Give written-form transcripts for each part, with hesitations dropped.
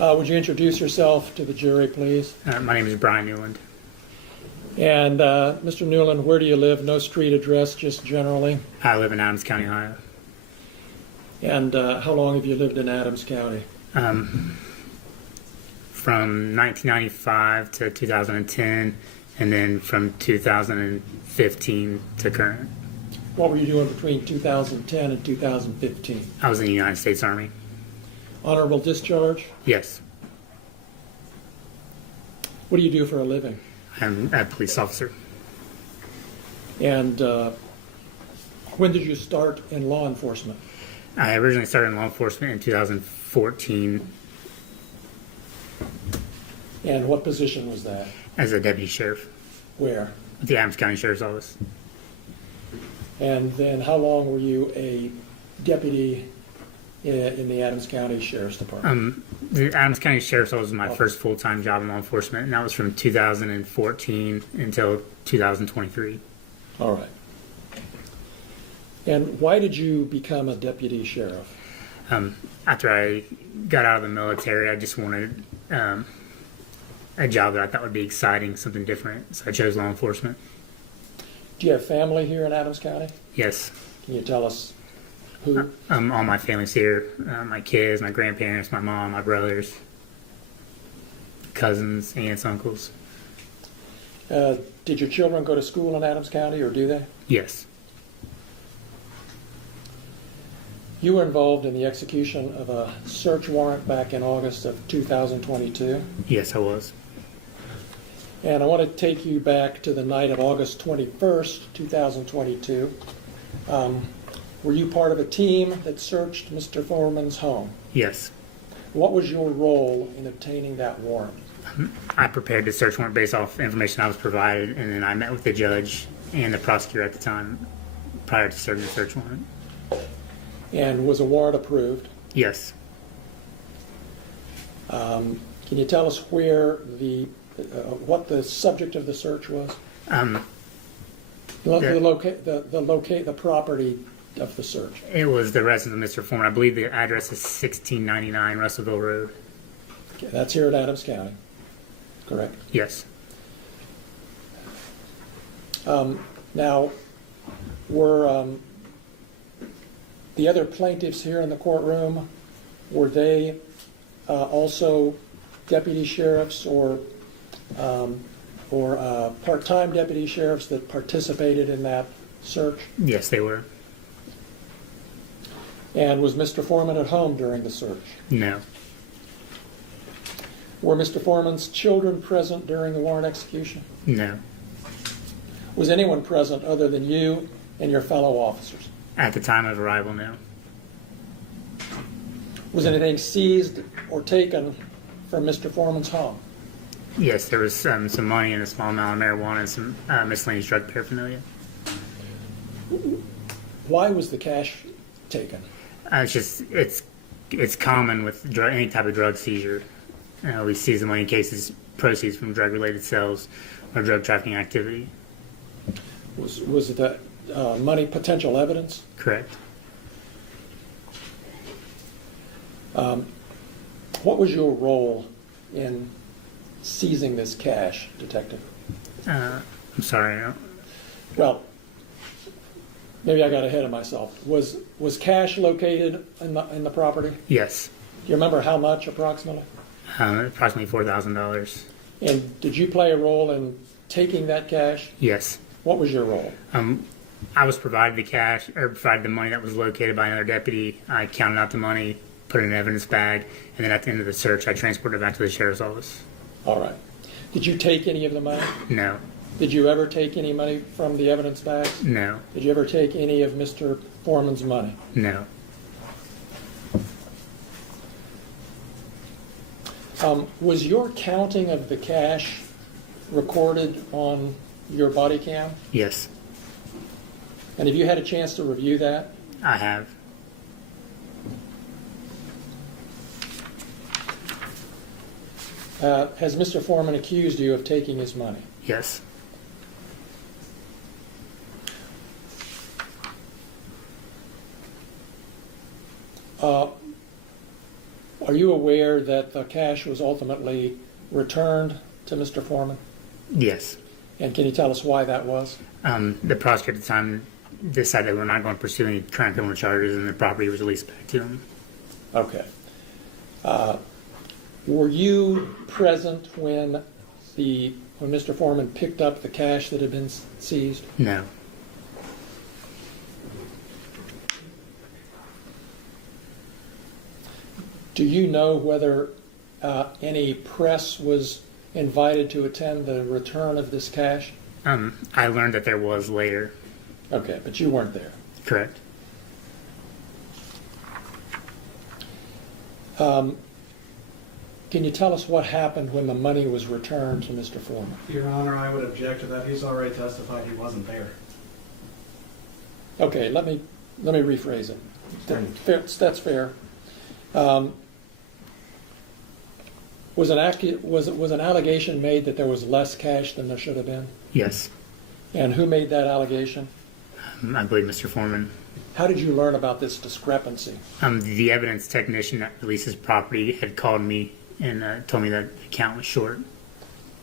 Would you introduce yourself to the jury, please? My name is Brian Newland. And Mr. Newland, where do you live? No street address, just generally. I live in Adams County, Ohio. And how long have you lived in Adams County? From 1995 to 2010, and then from 2015 to current. What were you doing between 2010 and 2015? I was in the United States Army. Honorable discharge? Yes. What do you do for a living? I'm a police officer. And when did you start in law enforcement? I originally started in law enforcement in 2014 And what position was that? as a deputy sheriff Where? at the Adams County Sheriff's Office. And then how long were you a deputy in the Adams County Sheriff's Department? The Adams County Sheriff's Office was my first full-time job in law enforcement, and that was from 2014 until 2023. All right. And why did you become a deputy sheriff? After I got out of the military, I just wanted a job that I thought would be exciting, something different, so I chose law enforcement. Do you have family here in Adams County? Yes. Can you tell us who? All my family's here, my kids, my grandparents, my mom, my brothers, cousins, aunts, uncles. Did your children go to school in Adams County, or do they? Yes. You were involved in the execution of a search warrant back in August of 2022. Yes, I was. And I want to take you back to the night of August 21st, 2022. Were you part of a team that searched Mr. Foreman's home? Yes. What was your role in obtaining that warrant? I prepared the search warrant based off information I was provided, and then I met with the judge and the prosecutor at the time prior to serving the search warrant. And was a warrant approved? Yes. Can you tell us where what the subject of the search was? The property of the search. It was the residence of Mr. Foreman. I believe the address is 1699 Russellville Road. Okay, that's here at Adams County, correct? Yes. Now, were the other plaintiffs here in the courtroom, were they also deputy sheriffs or part-time deputy sheriffs that participated in that search? Yes, they were. And was Mr. Foreman at home during the search? No. Were Mr. Foreman's children present during the warrant execution? No. Was anyone present other than you and your fellow officers? At the time of arrival, no. Was anything seized or taken from Mr. Foreman's home? Yes, there was some money and a small amount of marijuana and some miscellaneous drug paraphernalia. Why was the cash taken? It's common with any type of drug seizure. We seize the money in cases proceeds from drug-related sales or drug trafficking activity. Was the money potential evidence? Correct. What was your role in seizing this cash, Detective? I'm sorry. Well, maybe I got ahead of myself. Was cash located in the property? Yes. Do you remember how much approximately? Approximately $4,000. And did you play a role in taking that cash? Yes. What was your role? I was provided the cash, or provided the money that was located by another deputy. I counted out the money, put it in an evidence bag, and then at the end of the search, I transported it back to the sheriff's office. All right. Did you take any of the money? No. Did you ever take any money from the evidence bags? No. Did you ever take any of Mr. Foreman's money? No. Was your counting of the cash recorded on your body cam? Yes. And have you had a chance to review that? I have. Has Mr. Foreman accused you of taking his money? Yes. Are Are you aware that the cash was ultimately returned to Mr. Foreman? Yes. And can you tell us why that was? The prosecutor at the time decided we're not going to pursue any current criminal charges, and the property was released back to him. Okay. Were you present when Mr. Foreman picked up the cash that had been seized? No. Do you know whether any press was invited to attend the return of this cash? I learned that there was later. Okay, but you weren't there. Correct. Can you tell us what happened when the money was returned to Mr. Foreman? Your Honor, I would object to that. He's already testified he wasn't there. Okay, let me rephrase it. That's fair. Was an allegation made that there was less cash than there should have been? Yes. And who made that allegation? I believe Mr. Foreman. How did you learn about this discrepancy? The evidence technician that releases property had called me and told me that the account was short.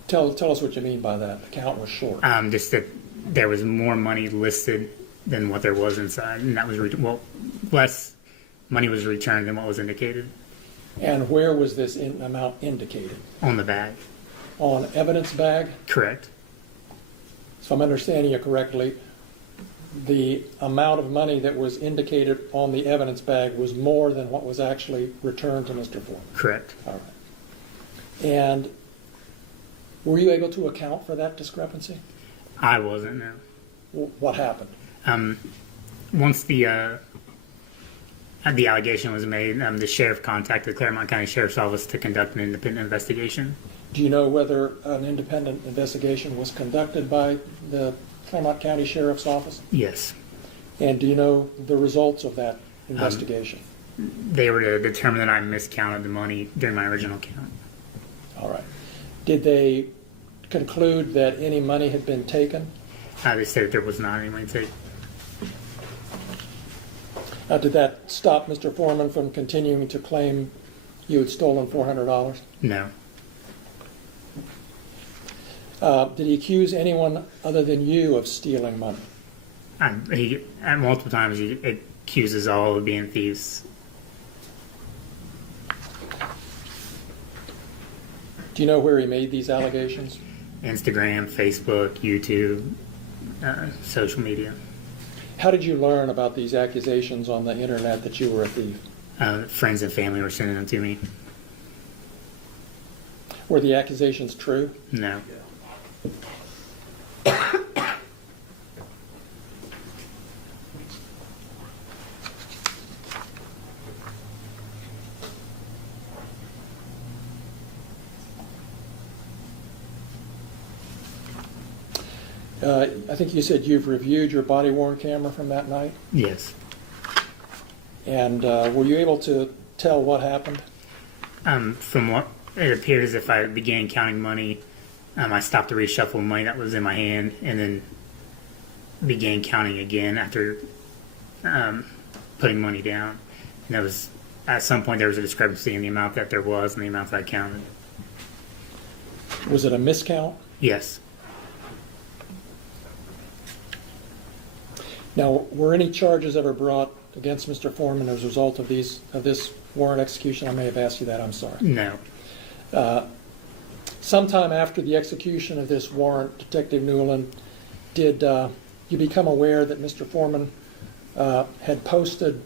Tell us what you mean by that. The account was short. Just that there was more money listed than what there was inside, and that was less money was returned than what was indicated. And where was this amount indicated? On the bag. On evidence bag? Correct. So I'm understanding you correctly. The amount of money that was indicated on the evidence bag was more than what was actually returned to Mr. Foreman. Correct. All right. And were you able to account for that discrepancy? I wasn't, no. What happened? Once the allegation was made, the sheriff contacted the Claremont County Sheriff's Office to conduct an independent investigation. Do you know whether an independent investigation was conducted by the Claremont County Sheriff's Office? Yes. And do you know the results of that investigation? They were to determine that I miscounted the money during my original count. All right. Did they conclude that any money had been taken? They said that there was not any money taken. Did that stop Mr. Foreman from continuing to claim you had stolen $400? No. Did he accuse anyone other than you of stealing money? At multiple times he accuses all of being thieves. Do you know where he made these allegations? Instagram, Facebook, YouTube, social media. How did you learn about these accusations on the internet that you were a thief? Friends and family were sending them to me. Were the accusations true? No. I think you said you've reviewed your body-worn camera from that night? Yes. And were you able to tell what happened? From what it appeared as if I began counting money, I stopped to reshuffle money that was in my hand and then began counting again after putting money down. And that was, at some point there was a discrepancy in the amount that there was and the amount that I counted. Was it a miscount? Yes. Now, were any charges ever brought against Mr. Foreman as a result of this warrant execution? I may have asked you that. I'm sorry. No. Sometime after the execution of this warrant, Detective Newland, did you become aware that Mr. Foreman had posted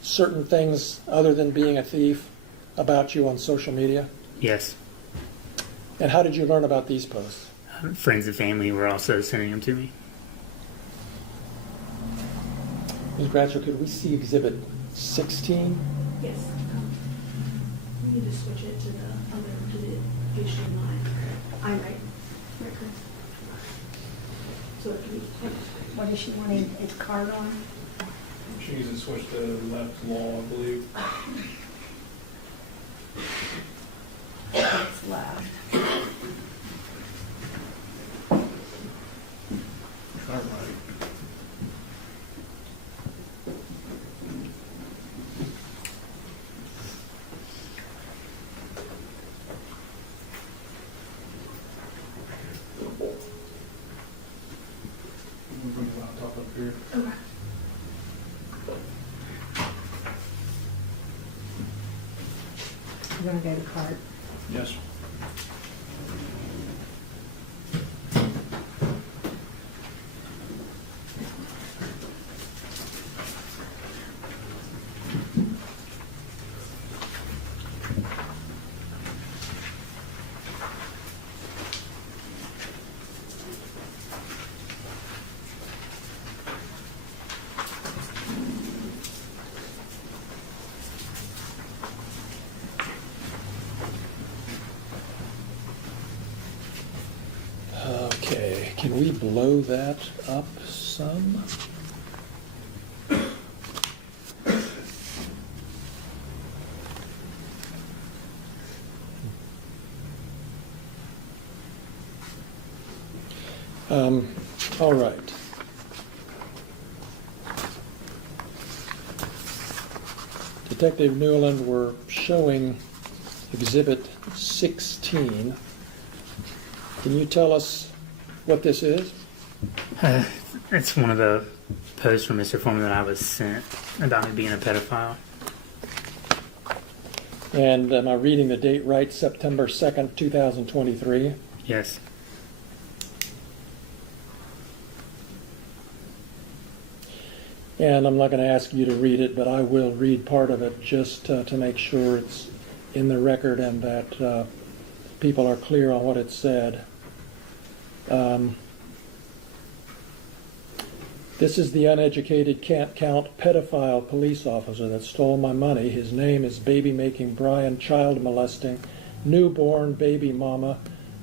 certain things other than being a thief about you on social media? Yes. And how did you learn about these posts? Friends and family were also sending them to me. Ms. Gratzer, could we see Exhibit 16? Yes. We need to switch it to the patient line. I'm right. Record. So it can be, what is she wanting its card on? She needs to switch to left law, I believe. It's left. All right. You're gonna go to Clark. Yes. Okay, can we blow that up some? All right. Detective Newland, we're showing Exhibit 16. Can you tell us what this is? It's one of the posts from Mr. Foreman that I was sent about me being a pedophile. And am I reading the date right? September 2nd, 2023? Yes. And I'm not going to ask you to read it, but I will read part of it just to make sure it's in the record and that people are clear on what it said. This is the uneducated can't count pedophile police officer that stole my money. His name is baby-making Brian, child molesting, newborn baby mama,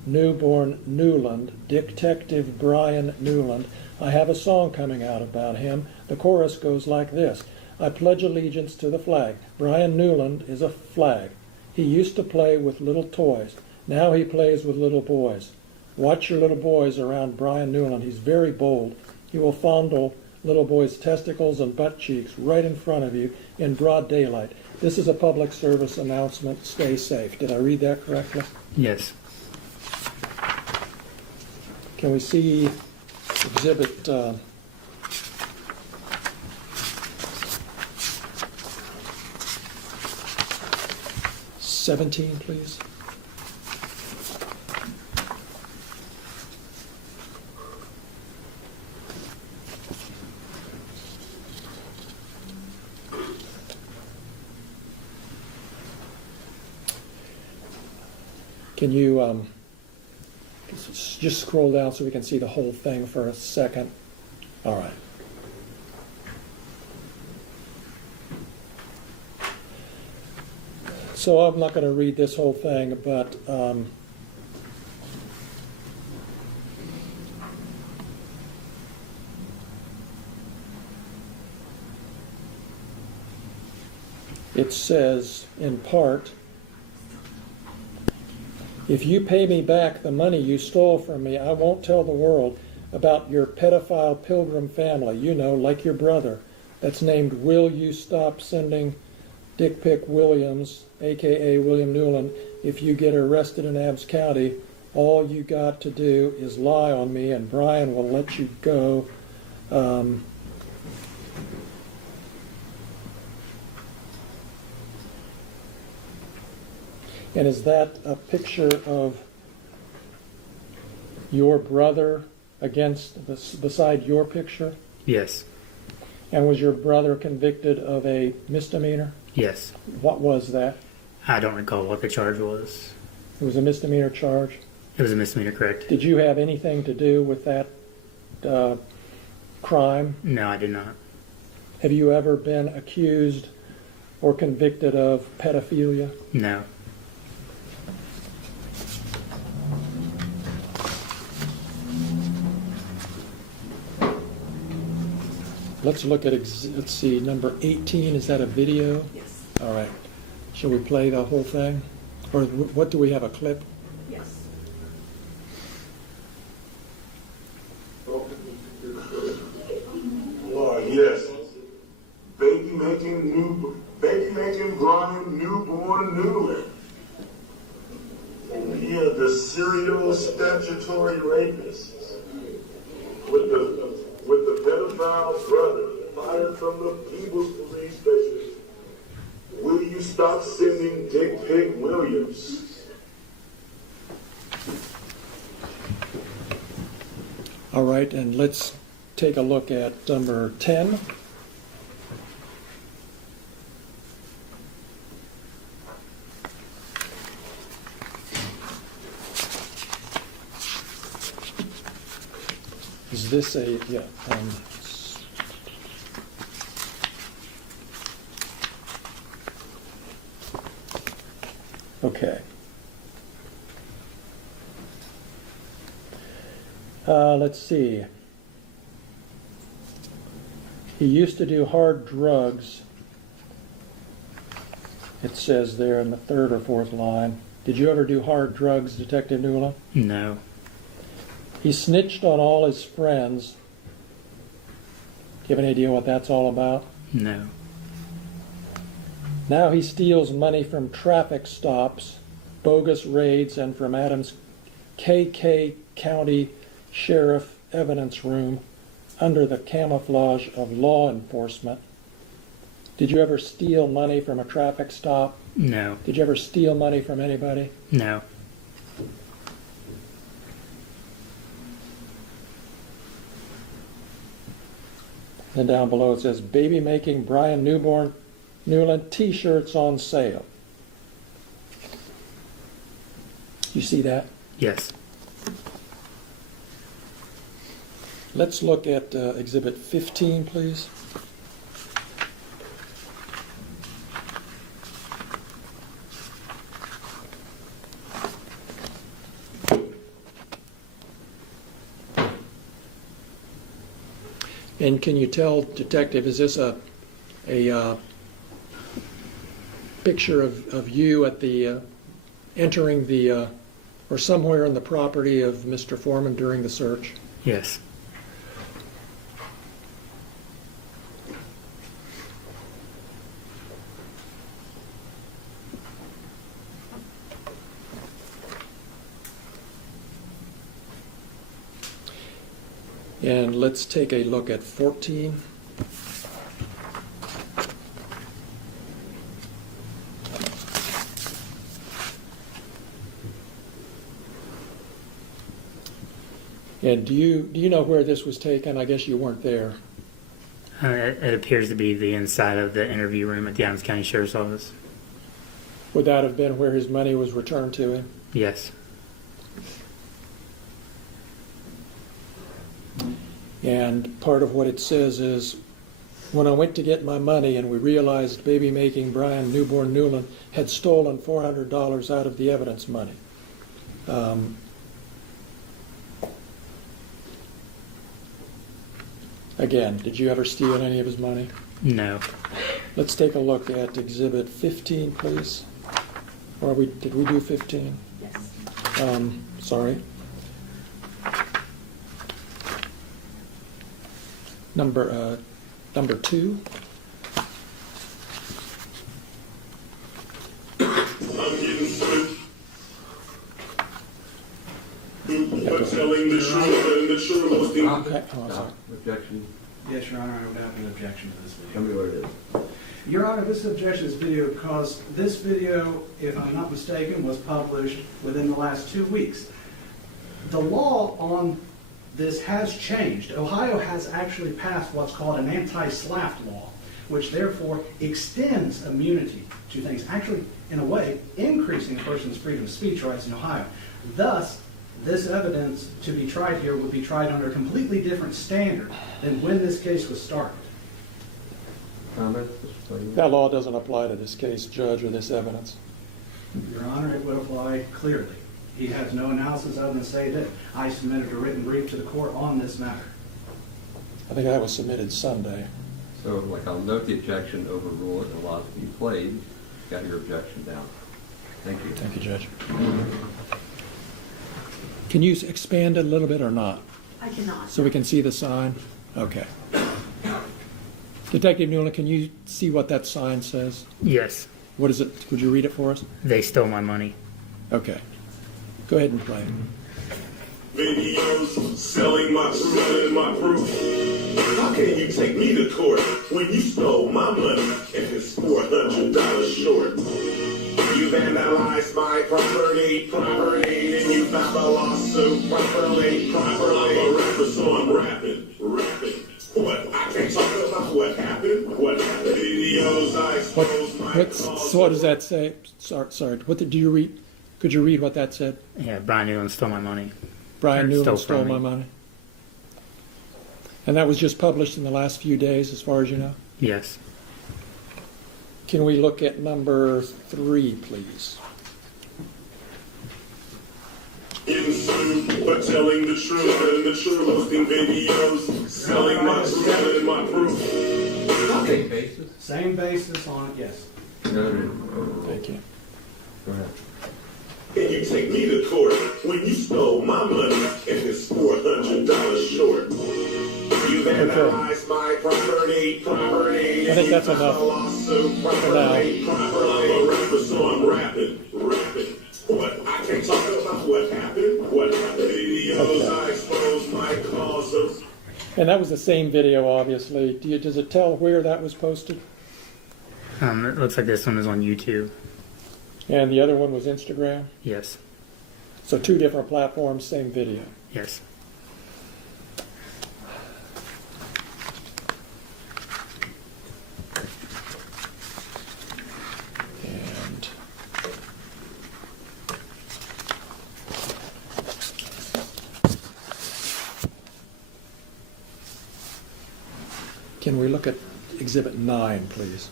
newborn Newland, Detective Brian Newland. I have a song coming out about him. The chorus goes like this. I pledge allegiance to the flag. Brian Newland is a flag. He used to play with little toys. Now he plays with little boys. Watch your little boys around Brian Newland. He's very bold. He will fondle little boys' testicles and butt cheeks right in front of you in broad daylight. This is a public service announcement. Stay safe. Did I read that correctly? Yes. Can we see Exhibit 17, please? Can you just scroll down so we can see the whole thing for a second? All right. So I'm not going to read this whole thing, but it says, in part, if you pay me back the money you stole from me, I won't tell the world about your pedophile pilgrim family, you know, like your brother, that's named Will You Stop Sending Dick Pic Williams, a.k.a. William Newland. If you get arrested in Abbs County, all you got to do is lie on me and Brian will let you go. And is that a picture of your brother beside your picture? Yes. And was your brother convicted of a misdemeanor? Yes. What was that? I don't recall what the charge was. It was a misdemeanor charge? It was a misdemeanor, correct? Did you have anything to do with that crime? No, I did not. Have you ever been accused or convicted of pedophilia? No. Let's look at, let's see, number 18. Is that a video? Yes. All right. Shall we play the whole thing? Or what, do we have a clip? Yes. Yes. Baby making Brian newborn Newland. Yeah, the serial statutory rapist with the pedophile brother fired from the People's Police Station. Will you stop sending dick pic Williams. All right, and let's take a look at number 10. Is this a, yeah, okay. Let's see. He used to do hard drugs. It says there in the third or fourth line. Did you ever do hard drugs, Detective Newland? No. He snitched on all his friends. Do you have any idea what that's all about? No. Now he steals money from traffic stops, bogus raids, and from Adams KK County Sheriff Evidence Room under the camouflage of law enforcement. Did you ever steal money from a traffic stop? No. Did you ever steal money from anybody? No. Then down below it says, baby making Brian Newland t-shirts on sale. You see that? Yes. Let's look at Exhibit 15, please. And can you tell, Detective, is this a picture of you at the entering the or somewhere in the property of Mr. Foreman during the search? Yes. And let's take a look at 14. And do you know where this was taken? I guess you weren't there. It appears to be the inside of the interview room at the Adams County Sheriff's Office. Would that have been where his money was returned to him? Yes. And part of what it says is, when I went to get my money and we realized baby-making Brian Newland had stolen $400 out of the evidence money. Again, did you ever steal any of his money? No. Let's take a look at Exhibit 15, please. Or did we do 15? Yes. Sorry. Number 2. I'm getting switched. But telling the truth and the truth was the Okay. Oh, sorry. Objection. Yes, Your Honor, I would have an objection to this Tell video. me what it is. Your Honor, this objection is video because this video, if I'm not mistaken, was published within the last 2 weeks. The law on this has changed. Ohio has actually passed what's called an anti-SLAPP law, which therefore extends immunity to things, actually, in a way, increasing a person's freedom of speech rights in Ohio. Thus, this evidence to be tried here would be tried under a completely different standard than when this case was started. Comments? Mr. Klingler? That law doesn't apply to this case, Judge, or this evidence. Your Honor, it would apply clearly. He has no analysis other than say that I submitted a written brief to the court on this matter. I think that was submitted Sunday. So, I'll note the objection, overrule it, and allow it to be played. Got your objection down. Thank you. Thank you, Judge. Can you expand it a little bit or not? I cannot. So we can see the sign? Okay. Detective Newland, can you see what that sign says? Yes. What is it? Would you read it for us? They stole my money. Okay. Go ahead and play it. videos selling my truth and my proof. How can you take me to court when you stole my money and it's $400 short? You vandalized property, and you filed a lawsuit properly. I'm a rapper, so I'm rapping. What? I can't talk about what happened. Videos, I expose my cause. So what does that say? Sorry. What do you read? Could you read what that said? Yeah, Brian Newland stole my money. Brian Or Newland stole stole from my me. money. And that was just published in the last few days, as far as you know? Yes. Can we look at number 3, please? In suit for telling the truth and the truth, posting videos, selling my truth and my proof. Same basis? Same basis on it, yes. Noted. Thank you. Go ahead. And you take me to court when you stole my money and it's $400 short. You vandalized my property, I think that's enough lawsuit, for now. I'm a rapper, so I'm rapping. What? I can't talk about what happened. Videos, I expose my cause. And that was the same video, obviously. Does it tell where that was posted? It looks like this one is on YouTube. And the other one was Instagram? Yes. So 2 different platforms, same video. Yes. And can we look at Exhibit 9, please?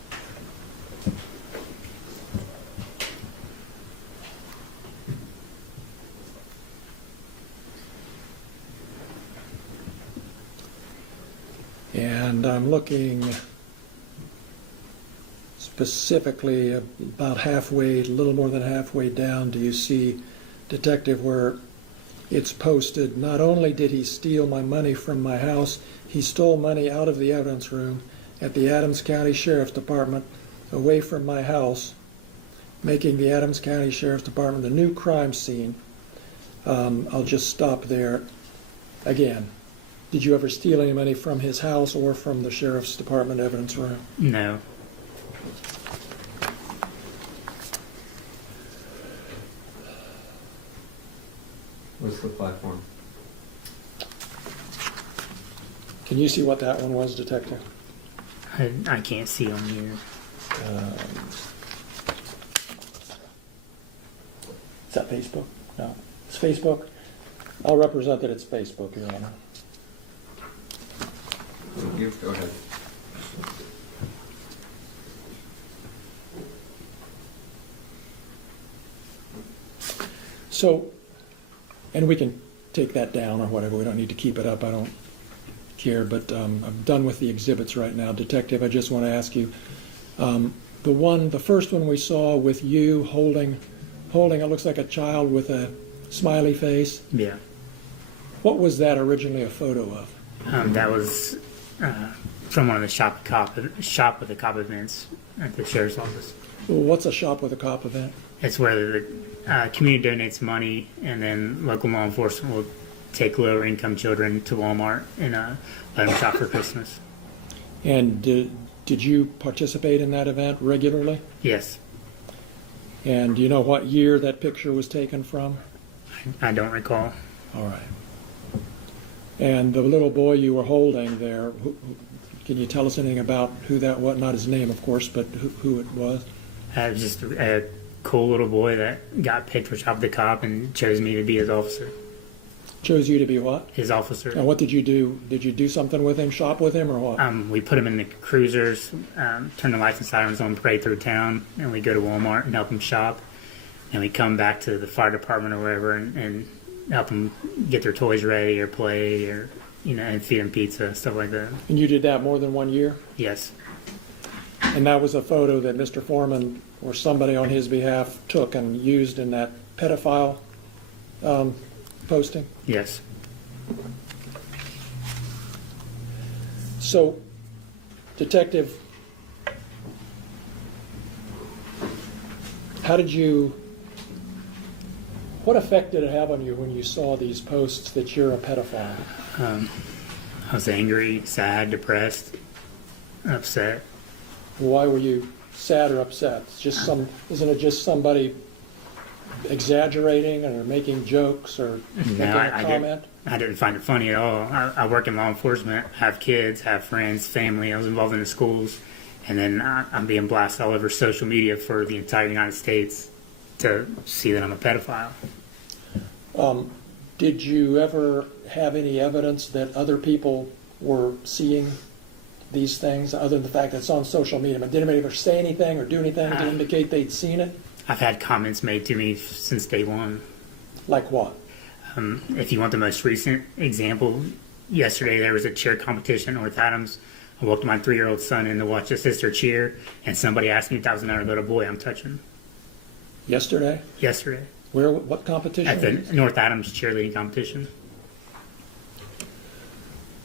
And I'm looking specifically about halfway, a little more than halfway down. Do you see, Detective, where it's posted, not only did he steal my money from my house, he stole money out of the evidence room at the Adams County Sheriff's Department away from my house, making the Adams County Sheriff's Department a new crime scene. I'll just stop there. Again, did you ever steal any money from his house or from the Sheriff's Department evidence room? No. What's the platform? Can you see what that one was, Detective? I can't see on here. Is that Facebook? No. It's Facebook? I'll represent that it's Facebook, Your Honor. You go ahead. So, and we can take that down or whatever. We don't need to keep it up. I don't care. But I'm done with the exhibits right now. Detective, I just want to ask you, the first one we saw with you holding, it looks like a child with a smiley face. Yeah. What was that originally a photo of? That was from one of the shop with the cop events at the sheriff's office. Well, what's a shop with a cop event? It's where the community donates money, and then local law enforcement will take lower income children to Walmart and let them shop for Christmas. And did you participate in that event regularly? Yes. And do you know what year that picture was taken from? I don't recall. All right. And the little boy you were holding there, can you tell us anything about who that was? Not his name, of course, but who it was? It was just a cool little boy that got picked for Shop the Cop and chose me to be his officer. Chose you to be what? His officer. And what did you do? Did you do something with him, shop with him, or what? We put him in the cruisers, turn the lights and sirens on, parade through town, and we go to Walmart and help him shop. And we come back to the fire department or wherever and help them get their toys ready or play or, and feed them pizza, stuff like that. And you did that more than 1 year? Yes. And that was a photo that Mr. Foreman or somebody on his behalf took and used in that pedophile posting? Yes. So, Detective, what effect did it have on you when you saw these posts that you're a pedophile? I was angry, sad, depressed, upset. Why were you sad or upset? Isn't it just somebody exaggerating or making jokes or making a comment? I didn't find it funny at all. I work in law enforcement, have kids, have friends, family. I was involved in the schools, and then I'm being blasted all over social media for the entire United States to see that I'm a pedophile. Did you ever have any evidence that other people were seeing these things, other than the fact that it's on social media? Did anybody ever say anything or do anything to indicate they'd seen it? I've had comments made to me since day one. Like what? If you want the most recent example, yesterday there was a cheer competition at North Adams. I walked my 3-year-old son in to watch his sister cheer, and somebody asked me if that was another little boy I'm touching. Yesterday? Yesterday. Where? What competition? At the North Adams cheerleading competition.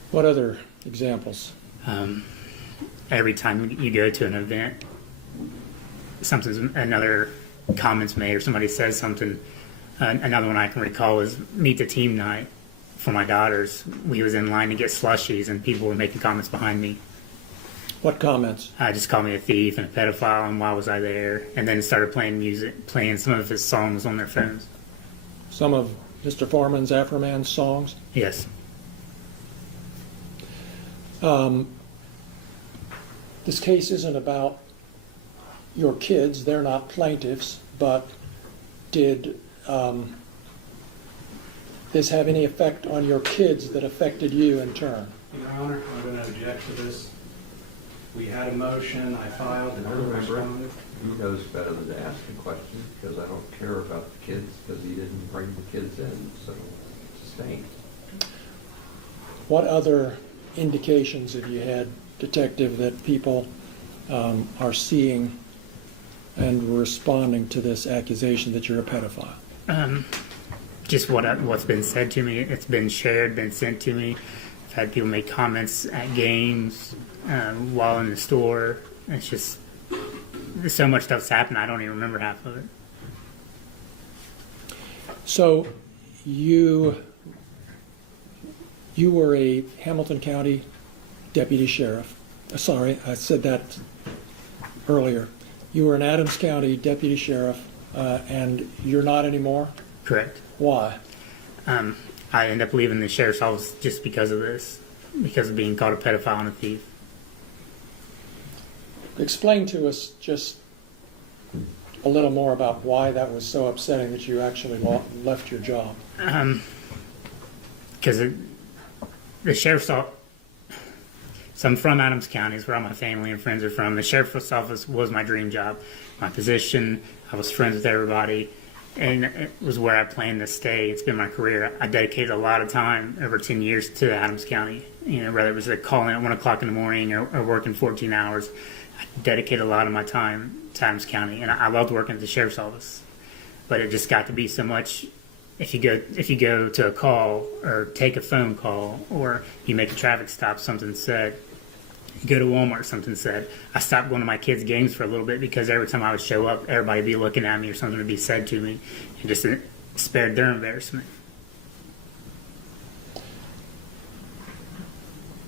What other examples? Every time you go to an event, another comment's made or somebody says something. Another one I can recall is meet the team night for my daughters. We was in line to get slushies, and people were making comments behind me. What comments? Just called me a thief and a pedophile, and why was I there? And then started playing music, playing some of his songs on their phones. Some of Mr. Foreman's Afroman songs? Yes. This case isn't about your kids. They're not plaintiffs, but did this have any effect on your kids that affected you in turn? Your Honor, I'm going to object to this. We had a motion, I filed, and never responded. He knows better than to ask a question, because I don't care about the kids, because he didn't bring the kids in, so sustained. What other indications have you had, Detective, that people are seeing and responding to this accusation that you're a pedophile? Just what's been said to me. It's been shared, been sent to me. I've had people make comments at games, while in the store. It's just, there's so much stuff's happened, I don't even remember half of it. So you were a Hamilton County deputy sheriff. Sorry, I said that earlier. You were an Adams County deputy sheriff, and you're not anymore? Correct. Why? I ended up leaving the sheriff's office just because of this, because of being called a pedophile and a thief. Explain to us just a little more about why that was so upsetting that you actually left your job. Because the sheriff's office, so I'm from Adams County, is where all my family and friends are from. The sheriff's office was my dream job, my position. I was friends with everybody, and it was where I planned to stay. It's been my career. I dedicated a lot of time, over 10 years, to Adams County. You know, whether it was like calling at 1 o'clock in the morning or working 14 hours, I dedicated a lot of my time to Adams County, and I loved working at the sheriff's office. But it just got to be so much. If you go to a call or take a phone call or you make a traffic stop, something said. You go to Walmart, something said. I stopped going to my kids' games for a little bit because every time I would show up, everybody would be looking at me or something would be said to me, and just spared their embarrassment.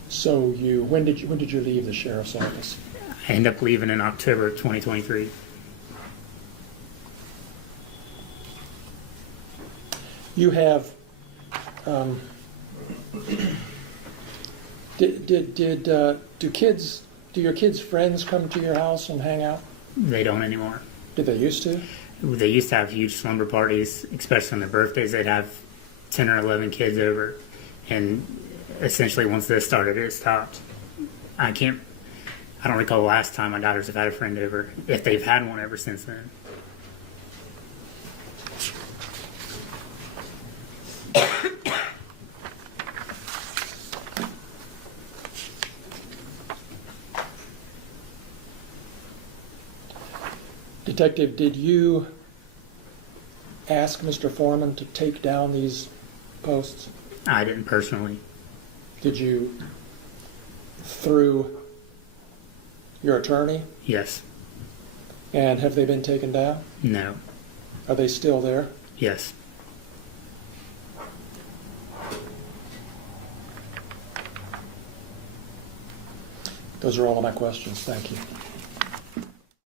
So when did you leave the sheriff's office? I ended up leaving in October of 2023. You have do your kids' friends come to your house and hang out? They don't anymore. Did they used to? They used to have huge slumber parties, especially on their birthdays. They'd have 10 or 11 kids over, and essentially once this started, it stopped. I don't recall the last time my daughters have had a friend over, if they've had one ever since then. Detective, did you ask Mr. Foreman to take down these posts? I didn't personally. Did you, through your attorney? Yes. And have they been taken down? No. Are they still there? Yes. Those are all of my questions. Thank you.